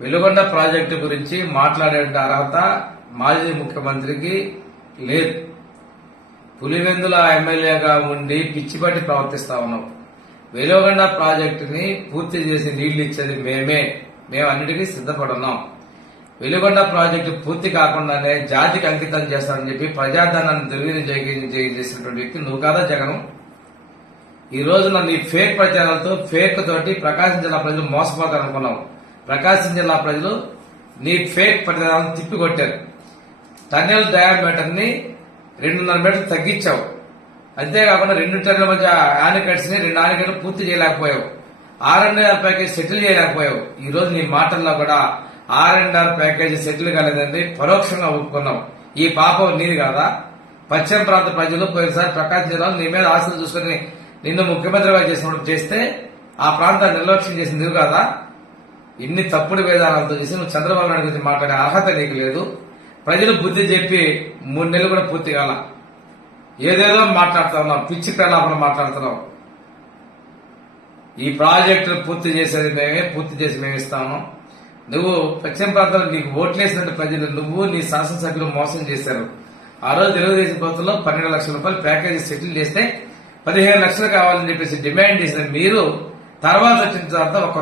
Veligonda project గురించి మాట్లాడే అర్హత మాజీ ముఖ్యమంత్రికి లేదు. పులివెందుల ఎమ్మెల్యేగా ఉండి పిచ్చిపట్టి ప్రవర్తిస్తా ఉన్నాం. వెలుగొండ ప్రాజెక్టుని పూర్తి చేసి నీళ్లు ఇచ్చేది మేము అన్నిటికీ సిద్ధపడున్నాం. వెలుగొండ ప్రాజెక్టు పూర్తి కాకుండానే జాతికి అంకితం చేస్తానని చెప్పి ప్రజాధనాన్ని దుర్వినియోగం చేసినటువంటి వ్యక్తి నువ్వు కాదా జగన్? ఈ రోజు నీ ఫేక్ ప్రచారాలతో ఫేక్ తోటి ప్రకాశం జిల్లా ప్రజలు మోసపోతారనుకున్నావు. ప్రకాశం జిల్లా ప్రజలు నీ ఫేక్ ప్రచారాలను తిప్పికొట్టారు. టన్నెల్ డయామీటర్ ని 2.5 మీటర్లు తగ్గించావు. అంతేకాకుండా 2 టన్నుల మధ్య ఆనికట్స్ ని 2 ఆనికట్లు పూర్తి చేయలేకపోయావు. R&R package settle చేయలేకపోయావు. ఈ రోజు నీ మాటల్లో కూడా R&R ప్యాకేజ్ సెటిల్ కాలేదండి పరోక్షంగా ఒప్పుకున్నావు. ఈ పాపం నీది కాదా? పశ్చిమ ప్రాంత ప్రజలు పోయినసారి ప్రకాశం జిల్లాలో నీ మీద ఆశలు చూసుకుని నిన్ను ముఖ్యమంత్రిగా చేస్తే ఆ ప్రాంతాన్ని నిర్లక్ష్యం చేసింది నువ్వు కాదా? ఇన్ని తప్పుడు విధానాలతో చేసి నువ్వు చంద్రబాబు నాయుడు గురించి మాట్లాడే అర్హత నీకు లేదు. ప్రజలు బుద్ధి చెప్పి 3 నెలలు కూడా పూర్తి కాల. ఏదేదో మాట్లాడుతా ఉన్నావు, పిచ్చి ప్రలాపన మాట్లాడుతున్నావు. ఈ ప్రాజెక్టు పూర్తి చేసేది పూర్తి చేసి మేము ఇస్తాము. నువ్వు పశ్చిమ ప్రాంతంలో నీకు ఓట్లేసినట్టు ప్రజలు నువ్వు నీ శాసనసభ్యులు మోసం చేశారు. ఆ రోజు తెలుగుదేశం ప్రభుత్వంలో 12 లక్షల రూపాయలు ప్యాకేజీ సెటిల్ చేస్తే 15 లక్షలు కావాలని చెప్పేసి డిమాండ్ చేసిన మీరు తర్వాత వచ్చిన తర్వాత ఒక